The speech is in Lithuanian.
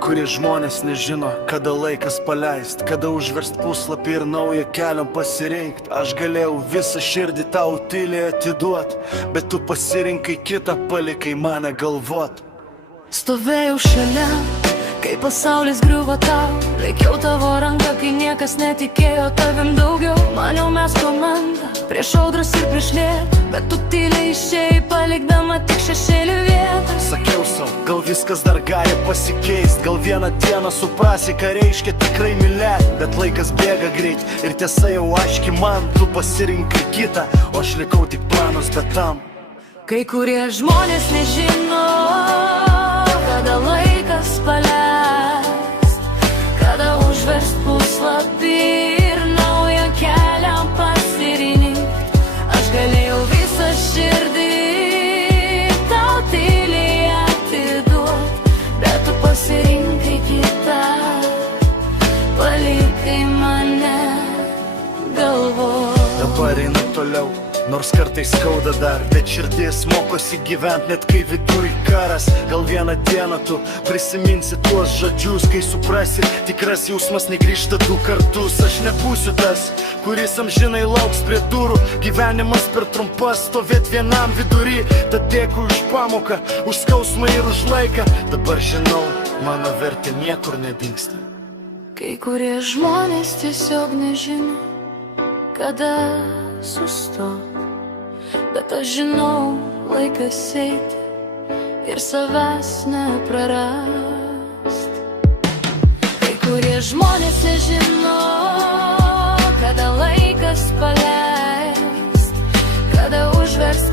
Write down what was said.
kurie žmonės nežino, kada laikas paleist, kada užverst puslapį ir naują kelią pasirinkt. Aš galėjau visą širdį tau tyliai atiduot, bet tu pasirinkai kitą, palikai mane galvot. Stovėjau šalia, kai pasaulis griuvo tau, laikiau tavo ranką, kai niekas netikėjo tavim daugiau. Maniau mes komanda, prieš audras ir prieš lietų, bet tu tyliai išėjai, palikdama tik šešėlių vietą. Sakiau sau, gal viskas dar gali pasikeist, gal vieną dieną suprasi, ką reiškia tikrai mylėt. Bet laikas bėga greit ir tiesa jau aiški man, tu pasirinkai kitą, o aš likau tik planas betam. Kai kurie žmonės nežino, kada laikas paleist, kada užverst puslapį ir naują kelią pasirinkt. Aš galėjau visą širdį tau tyliai atiduot, bet tu pasirinkai kitą, palikai mane galvot. Dabar einu toliau, nors kartais skauda dar, bet širdis mokosi gyvent net kai viduj karas. Gal vieną dieną tu prisiminsi tuos žodžius, kai suprasi, tikras jausmas negrįžta du kartus. Aš nebūsiu tas, kuris amžinai lauks prie durų, gyvenimas per trumpas stovėt vienam vidury. Tad dėkui už pamoką, už skausmą ir už laiką. Dabar žinau, mano vertė niekur nedingsta. Kai kurie žmonės tiesiog nežino, kada sustot, bet aš žinau, laikas eiti ir savęs neprarast. Kai kurie žmonės nežino, kada laikas paleist, kada užverst